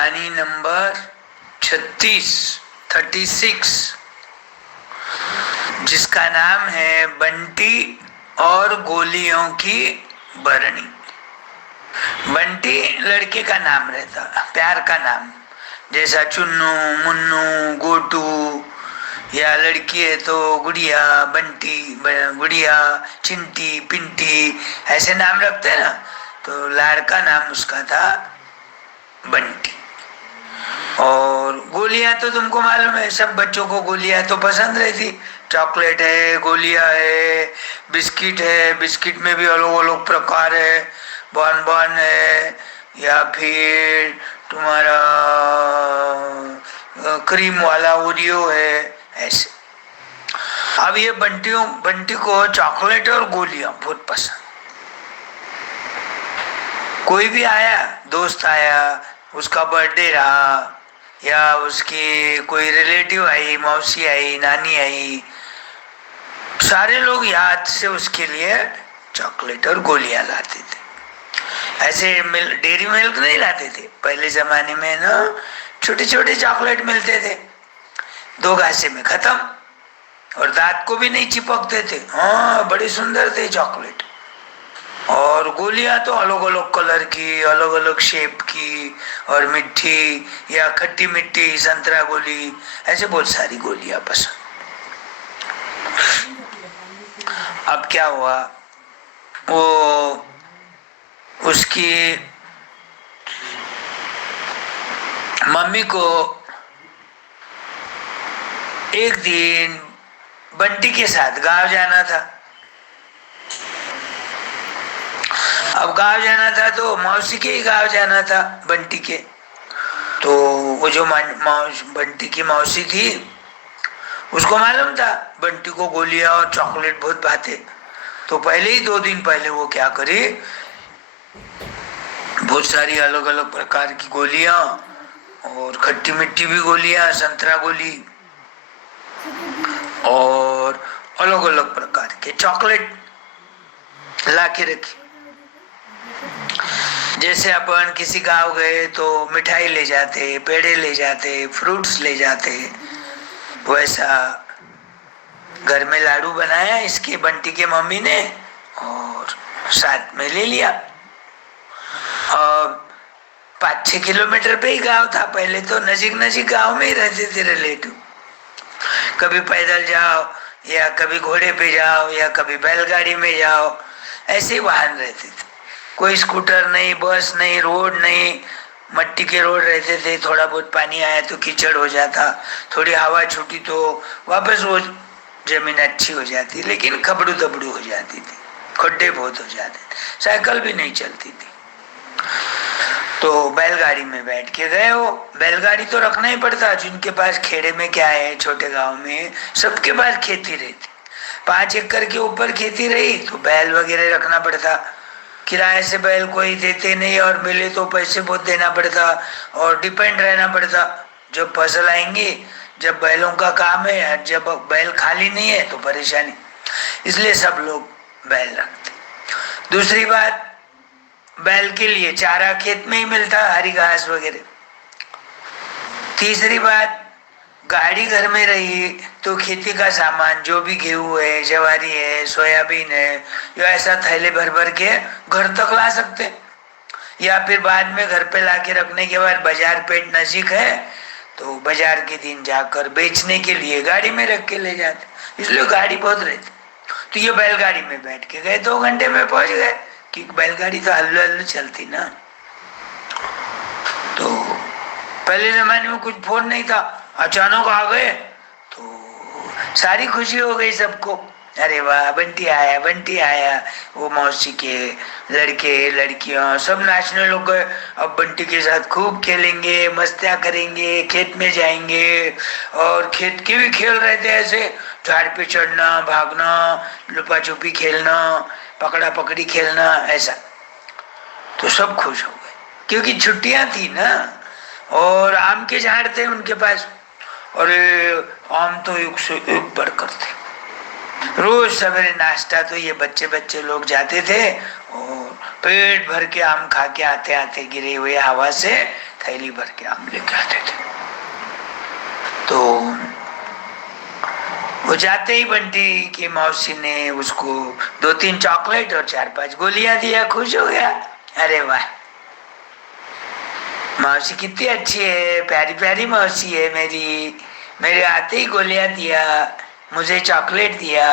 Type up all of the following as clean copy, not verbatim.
कहानी नंबर 36 जिसका नाम है बंटी और गोलियों की बरनी। बंटी लड़के का नाम रहता, प्यार का नाम, जैसा चुन्नू, मुन्नू, गोटू, या लड़की है तो गुड़िया, बंटी, गुड़िया, चिंटी, पिंटी, ऐसे नाम रखते हैं ना। तो लाड़का नाम उसका था बंटी। और गोलियां तो तुमको मालूम है, सब बच्चों को गोलियां तो पसंद रहती। चॉकलेट है, गोलियां है, बिस्किट है, बिस्किट में भी अलग अलग प्रकार है, बॉन है, या फिर तुम्हारा क्रीम वाला ओरियो है, ऐसे। अब ये बंटी को चॉकलेट और गोलियां बहुत पसंद। कोई भी आया, दोस्त आया, उसका बर्थडे रहा, या उसकी कोई रिलेटिव आई, मौसी आई, नानी आई, सारे लोग याद से उसके लिए चॉकलेट और गोलियां लाते थे। ऐसे डेयरी मिल्क नहीं लाते थे पहले जमाने में ना, छोटे छोटे चॉकलेट मिलते थे, 2 घासे में खत्म, और दांत को भी नहीं चिपकते थे। हाँ, बड़े सुंदर थे चॉकलेट। और गोलियां तो अलग अलग कलर की, अलग अलग शेप की, और मिठी या खट्टी मिट्टी, संतरा गोली, ऐसे बहुत सारी गोलियां पसंद। अब क्या हुआ, वो उसकी मम्मी को एक दिन बंटी के साथ गांव जाना था। अब गांव जाना था तो मौसी के ही गांव जाना था, बंटी के। तो वो जो बंटी की मौसी थी, उसको मालूम था बंटी को गोलियां और चॉकलेट बहुत भाते। तो पहले ही 2 दिन पहले वो क्या करे, बहुत सारी अलग अलग प्रकार की गोलियां, और खट्टी मिट्टी भी गोलियां, संतरा गोली, और अलग अलग प्रकार के चॉकलेट ला के रखी। जैसे अपन किसी गांव गए तो मिठाई ले जाते, पेड़े ले जाते, फ्रूट्स ले जाते, वैसा घर में लाडू बनाया इसके बंटी के मम्मी ने, और साथ में ले लिया। और 5-6 किलोमीटर पे ही गांव था पहले, तो नजीक नजीक गांव में ही रहते थे रिलेटिव। कभी पैदल जाओ, या कभी घोड़े पे जाओ, या कभी बैलगाड़ी में जाओ, ऐसे ही वाहन रहते थे। कोई स्कूटर नहीं, बस नहीं, रोड नहीं, मट्टी के रोड रहते थे। थोड़ा बहुत पानी आया तो कीचड़ हो जाता, थोड़ी हवा छूटी तो वापस वो जमीन अच्छी हो जाती, लेकिन खबड़ू दबड़ू हो जाती थी, खड्डे बहुत हो जाते थे, साइकिल भी नहीं चलती थी। तो बैलगाड़ी में बैठ के गए। वो बैलगाड़ी तो रखना ही पड़ता, जिनके पास खेड़े में क्या है, छोटे गांव में सबके पास खेती रहती, 5 एकड़ के ऊपर खेती रही तो बैल वगैरह रखना पड़ता। किराए से बैल कोई देते नहीं, और मिले तो पैसे बहुत देना पड़ता, और डिपेंड रहना पड़ता। जब फसल आएंगी, जब बैलों का काम है, जब बैल खाली नहीं है तो परेशानी, इसलिए सब लोग बैल रखते। दूसरी बात, बैल के लिए चारा खेत में ही मिलता, हरी घास वगैरह। तीसरी बात, गाड़ी घर में रही तो खेती का सामान, जो भी गेहूं है, ज्वारी है, सोयाबीन है, या ऐसा थैले भर भर के घर तक ला सकते, या फिर बाद में घर पे लाके रखने के बाद बाजार पेट नजीक है तो बाजार के दिन जाकर बेचने के लिए गाड़ी में रख के ले जाते, इसलिए गाड़ी बहुत रहती। तो ये बैलगाड़ी में बैठ के गए, 2 घंटे में पहुंच गए, कि बैलगाड़ी तो हल्लू हल्लू चलती ना। तो पहले जमाने में कुछ फोन नहीं था, अचानक आ गए तो सारी खुशी हो गई सबको। अरे वाह, बंटी आया, बंटी आया। वो मौसी के लड़के लड़कियां सब नाचने लग गए। अब बंटी के साथ खूब खेलेंगे, मस्तियां करेंगे, खेत में जाएंगे, और खेत के भी खेल रहे थे, ऐसे झाड़ पे चढ़ना, भागना, लुपा छुपी खेलना, पकड़ा पकड़ी खेलना, ऐसा। तो सब खुश हो गए, क्योंकि छुट्टियां थी ना, और आम के झाड़ थे उनके पास, और आम तो एक से एक बढ़कर थे। रोज सवेरे नाश्ता तो ये बच्चे लोग जाते थे, और पेट भर के आम खा के आते आते गिरे हुए हवा से थैली भर के आम लेके आते थे। तो वो जाते ही बंटी की मौसी ने उसको 2-3 चॉकलेट और 4-5 गोलियां दिया, खुश हो गया। अरे वाह, मौसी कितनी अच्छी है, प्यारी प्यारी मौसी है मेरी, मेरे आते ही गोलियां दिया, मुझे चॉकलेट दिया,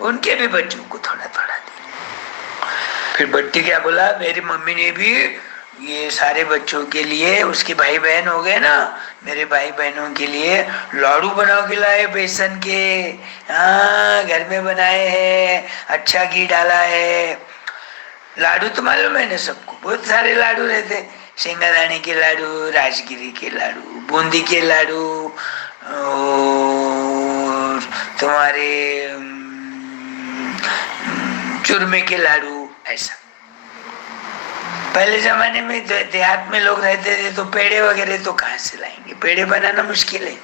उनके भी बच्चों को थोड़ा थोड़ा दिया। फिर बंटी क्या बोला, मेरी मम्मी ने भी ये सारे बच्चों के लिए, उसके भाई बहन हो गए ना, मेरे भाई बहनों के लिए लाडू बना के लाए बेसन के। हाँ, घर में बनाए हैं, अच्छा घी डाला है। लाडू तो मालूम है ना सबको, बहुत सारे लाडू रहते, सिंगादाने के लाडू, राजगिरी के लाडू, बूंदी के लाडू, और तुम्हारे चूरमे के लाडू। ऐसा पहले जमाने में देहात में लोग रहते थे तो पेड़े वगैरह तो कहाँ से लाएंगे, पेड़े बनाना मुश्किल है।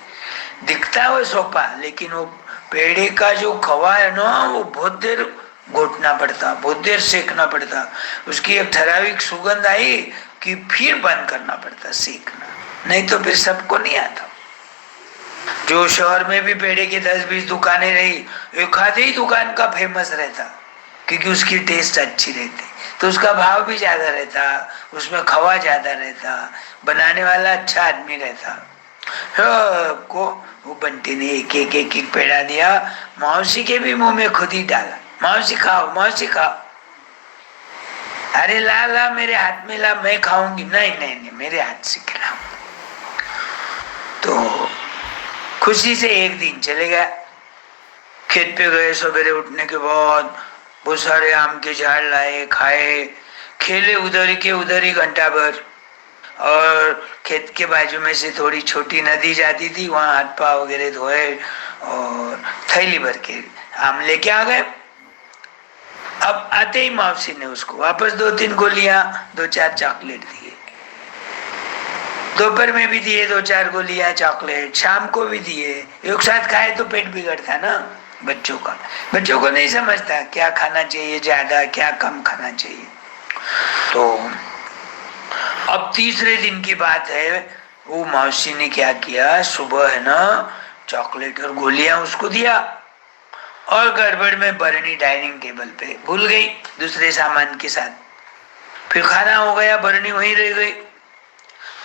दिखता वो सोपा, लेकिन वो पेड़े का जो खवा है ना, वो बहुत देर घोटना पड़ता, बहुत देर सेकना पड़ता, उसकी एक ठराविक सुगंध आई कि फिर बंद करना पड़ता सेकना, नहीं तो फिर सबको नहीं आता। जो शहर में भी पेड़े की 10-20 दुकानें रही, एक आधे ही दुकान का फेमस रहता, क्योंकि उसकी टेस्ट अच्छी रहती, तो उसका भाव भी ज्यादा रहता, उसमें खवा ज्यादा रहता, बनाने वाला अच्छा आदमी रहता। को वो बंटी ने एक एक एक एक पेड़ा दिया, मौसी के भी मुंह में खुद ही डाला, मौसी खाओ, मौसी खाओ। अरे ला ला, मेरे हाथ में ला, मैं खाऊंगी। नहीं नहीं नहीं, मेरे हाथ से खिलाओ। तो खुशी से एक दिन चले गया, खेत पे गए, सवेरे उठने के बाद बहुत सारे आम के झाड़ लाए, खाए, खेले उधर ही घंटा भर। और खेत के बाजू में से थोड़ी छोटी नदी जाती थी, वहां हाथ पाँव वगैरह धोए और थैली भर के आम लेके आ गए। अब आते ही मौसी ने उसको वापस 2-3 गोलियां, 2-4 चॉकलेट दिए, दोपहर में भी दिए 2-4 गोलियां चॉकलेट, शाम को भी दिए। एक साथ खाए तो पेट बिगड़ता ना बच्चों का, बच्चों को नहीं समझता क्या खाना चाहिए ज्यादा, क्या कम खाना चाहिए। तो अब तीसरे दिन की बात है, वो मौसी ने क्या किया, सुबह है ना चॉकलेट और गोलियां उसको दिया, और गड़बड़ में बरनी डाइनिंग टेबल पे भूल गई दूसरे सामान के साथ। फिर खाना हो गया, बरनी वहीं रह गई।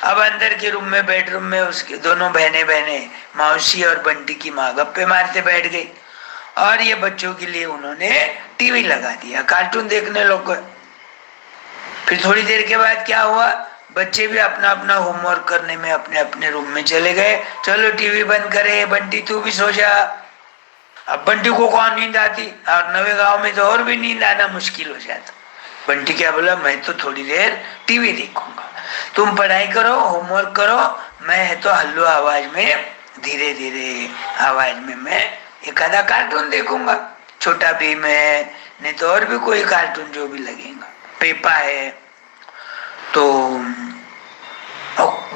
अब अंदर के रूम में, बेडरूम में, उसके दोनों बहने मौसी और बंटी की माँ गप्पे मारते बैठ गई, और ये बच्चों के लिए उन्होंने टीवी लगा दिया, कार्टून देखने लोग। फिर थोड़ी देर के बाद क्या हुआ, बच्चे भी अपना अपना होमवर्क करने में अपने अपने रूम में चले गए। चलो टीवी बंद करे, बंटी तू भी सो जा। अब बंटी को कौन नींद आती, और नवे गांव में तो और भी नींद आना मुश्किल हो जाता। बंटी क्या बोला, मैं तो थोड़ी देर टीवी देखूंगा, तुम पढ़ाई करो, होमवर्क करो, मैं है तो हल्लो आवाज में, धीरे धीरे आवाज में मैं एक आधा कार्टून देखूंगा, छोटा भीम है, नहीं तो और भी कोई कार्टून जो भी लगेगा, पेपा है। तो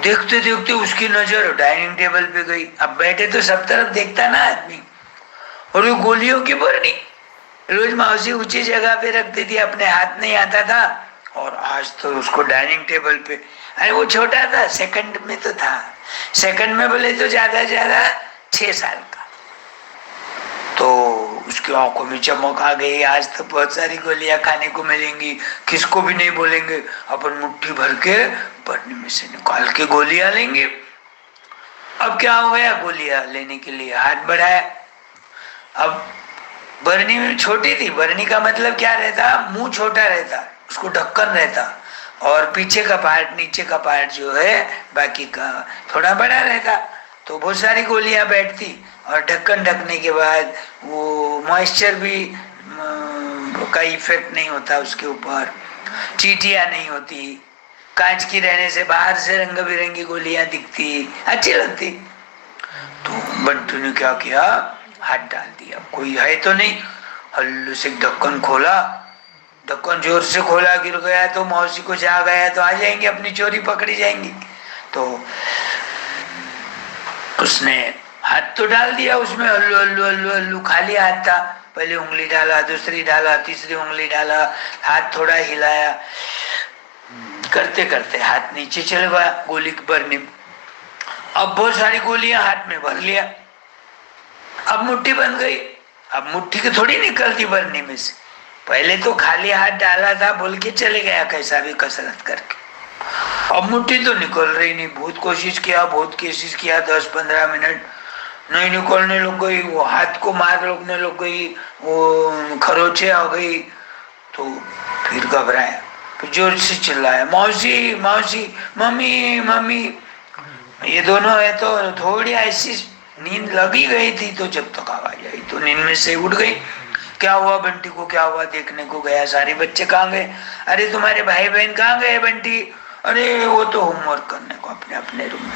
देखते देखते उसकी नजर डाइनिंग टेबल पे गई। अब बैठे तो सब तरफ देखता ना आदमी, और वो गोलियों की बरनी रोज मौसी ऊंची जगह पे रखती थी, अपने हाथ नहीं आता था, और आज तो उसको डाइनिंग टेबल पे। अरे वो छोटा था, सेकंड में तो था, सेकंड में बोले तो ज्यादा ज्यादा 6 साल का। तो उसकी आंखों में चमक आ गई, आज तो बहुत सारी गोलियां खाने को मिलेंगी, किसको भी नहीं बोलेंगे, अपन मुट्ठी भर के बरनी में से निकाल के गोलियां लेंगे। अब क्या हो गया, गोलियां लेने के लिए हाथ बढ़ाया। अब बरनी में छोटी थी, बरनी का मतलब क्या रहता, मुंह छोटा रहता, उसको ढक्कन रहता, और पीछे का पार्ट, नीचे का पार्ट जो है बाकी का थोड़ा बड़ा रहता, तो बहुत सारी गोलियां बैठती। और ढक्कन ढकने के बाद वो मॉइस्चर भी का इफेक्ट नहीं होता उसके ऊपर, चींटियां नहीं होती, कांच की रहने से बाहर से रंग बिरंगी गोलियां दिखती, अच्छी लगती। तो बंटू ने क्या किया, हाथ डाल दिया, कोई है तो नहीं, हल्लू से ढक्कन खोला, ढक्कन जोर से खोला, गिर गया तो मौसी को जा गया तो आ जाएंगे, अपनी चोरी पकड़ी जाएंगी। तो उसने हाथ तो डाल दिया उसमें, हल्लू हल्लू हल्लू हल्लू, खाली हाथ था, पहले उंगली डाला, दूसरी डाला, तीसरी उंगली डाला, हाथ थोड़ा हिलाया, करते करते हाथ नीचे चले गया गोली भरने में। अब बहुत सारी गोलियां हाथ में भर लिया, अब मुट्ठी बन गई। अब मुट्ठी की थोड़ी निकलती भरने में से, पहले तो खाली हाथ डाला था बोल के चले गया कैसा भी कसरत करके। अब मुट्ठी तो निकल रही नहीं, बहुत कोशिश किया 10-15 मिनट नहीं निकलने लग गई, वो हाथ को मार लगने लग गई, वो खरोचे आ गई। तो फिर घबराया, फिर जोर से चिल्लाया मौसी मौसी, मम्मी मम्मी। ये दोनों है तो थोड़ी ऐसी नींद लगी गई थी, तो जब तक आवाज आई तो नींद में से उठ गई। क्या हुआ बंटी को, क्या हुआ देखने को गया, सारे बच्चे कहाँ गए, अरे तुम्हारे भाई बहन कहाँ गए बंटी, अरे वो तो होमवर्क करने को अपने अपने रूम में।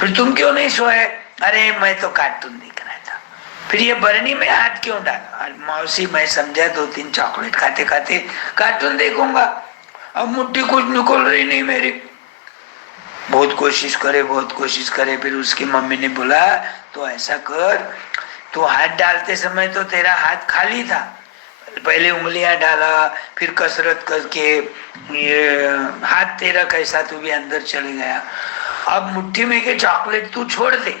फिर तुम क्यों नहीं सोए, अरे मैं तो कार्टून देख रहा था। फिर ये बरनी में हाथ क्यों डाला, मौसी मैं समझा 2-3 चॉकलेट खाते खाते कार्टून देखूंगा, अब मुट्ठी कुछ निकल रही नहीं मेरी। बहुत कोशिश करे, फिर उसकी मम्मी ने बोला तो ऐसा कर, तो हाथ डालते समय तो तेरा हाथ खाली था, पहले उंगलियां डाला, फिर कसरत करके ये हाथ तेरा कैसा तू भी अंदर चले गया, अब मुट्ठी में के चॉकलेट तू छोड़ दे।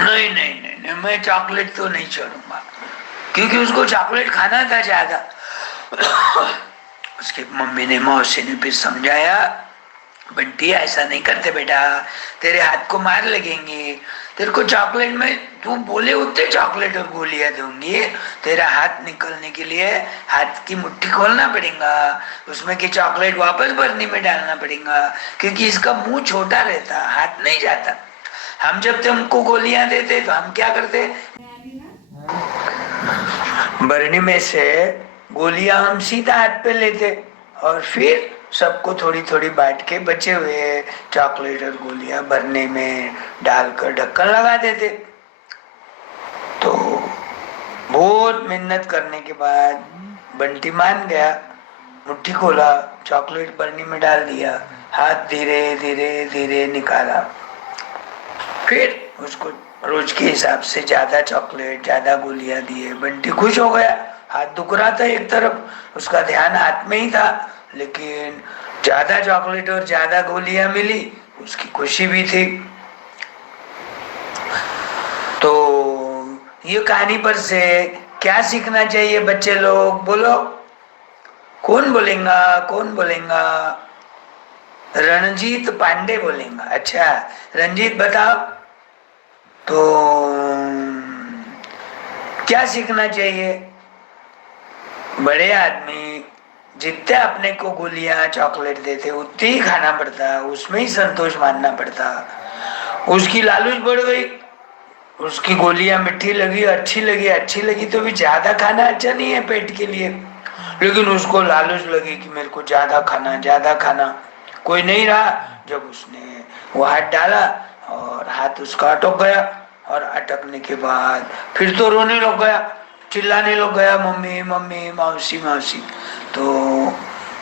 नहीं नहीं नहीं नहीं, मैं चॉकलेट तो नहीं छोड़ूंगा, क्योंकि उसको चॉकलेट खाना था ज्यादा। उसके मम्मी ने मौसी ने फिर समझाया, बंटी ऐसा नहीं करते बेटा, तेरे हाथ को मार लगेंगे, तेरे को चॉकलेट में तू बोले उतने चॉकलेट और गोलियां दूंगी, तेरा हाथ निकलने के लिए हाथ की मुट्ठी खोलना पड़ेगा, उसमें के चॉकलेट वापस भरनी में डालना पड़ेगा, क्योंकि इसका मुंह छोटा रहता, हाथ नहीं जाता। हम जब तुमको गोलियां देते तो हम क्या करते, भरनी में से गोलियां हम सीधा हाथ पे लेते और फिर सबको थोड़ी थोड़ी बांट के बचे हुए चॉकलेट और गोलियां भरने में डालकर ढक्कन लगा देते। तो बहुत मेहनत करने के बाद बंटी मान गया, मुट्ठी खोला, चॉकलेट भरनी में डाल दिया, हाथ धीरे धीरे धीरे निकाला, फिर उसको रोज के हिसाब से ज्यादा चॉकलेट ज्यादा गोलियां दिए। बंटी खुश हो गया, हाथ दुख रहा था एक तरफ, उसका ध्यान हाथ में ही था, लेकिन ज्यादा चॉकलेट और ज्यादा गोलियां मिली, उसकी खुशी भी थी। तो ये कहानी पर से क्या सीखना चाहिए बच्चे लोग, बोलो कौन बोलेगा, कौन बोलेगा, रणजीत पांडे बोलेगा। अच्छा रंजीत बताओ, तो क्या सीखना चाहिए, बड़े आदमी जितने अपने को गोलियां चॉकलेट देते उतने ही खाना पड़ता, उसमें ही संतोष मानना पड़ता। उसकी लालच बढ़ गई, उसकी गोलियां मीठी लगी, अच्छी लगी तो भी ज्यादा खाना अच्छा नहीं है पेट के लिए, लेकिन उसको लालच लगी कि मेरे को ज्यादा खाना, कोई नहीं रहा। जब उसने वो हाथ डाला और हाथ उसका अटक गया, और अटकने के बाद फिर तो रोने लग गया, चिल्लाने लग गया, मम्मी मम्मी मौसी मौसी। तो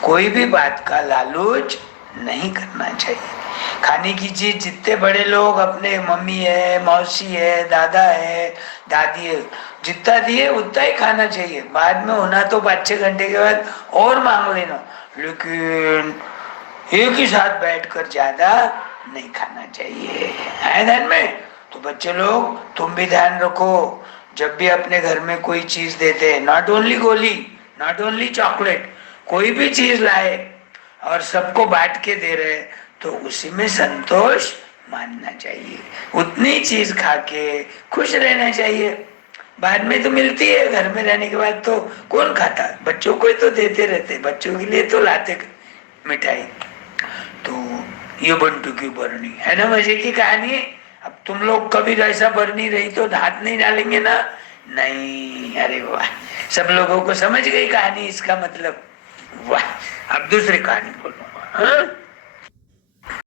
कोई भी बात का लालच नहीं करना चाहिए। खाने की चीज जितने बड़े लोग अपने मम्मी है, मौसी है, दादा है, दादी है, जितना दिए उतना ही खाना चाहिए। बाद में होना तो 5-6 घंटे के बाद और मांग लेना, लेकिन एक ही साथ बैठकर ज्यादा नहीं खाना चाहिए, है ध्यान में। तो बच्चे लोग तुम भी ध्यान रखो, जब भी अपने घर में कोई चीज देते, नॉट ओनली गोली, नॉट ओनली चॉकलेट, कोई भी चीज लाए और सबको बांट के दे रहे, तो उसी में संतोष मानना चाहिए, उतनी चीज खा के खुश रहना चाहिए। बाद में तो मिलती है, घर में रहने के बाद तो कौन खाता, बच्चों को तो देते रहते, बच्चों के लिए तो लाते मिठाई। तो ये बंटू की बरनी है ना, मजे की कहानी। अब तुम लोग कभी ऐसा बरनी रही तो हाथ नहीं डालेंगे ना, नहीं, अरे वाह, सब लोगों को समझ गई कहानी, इसका मतलब वाह। अब दूसरी कहानी बोलूंगा, हाँ?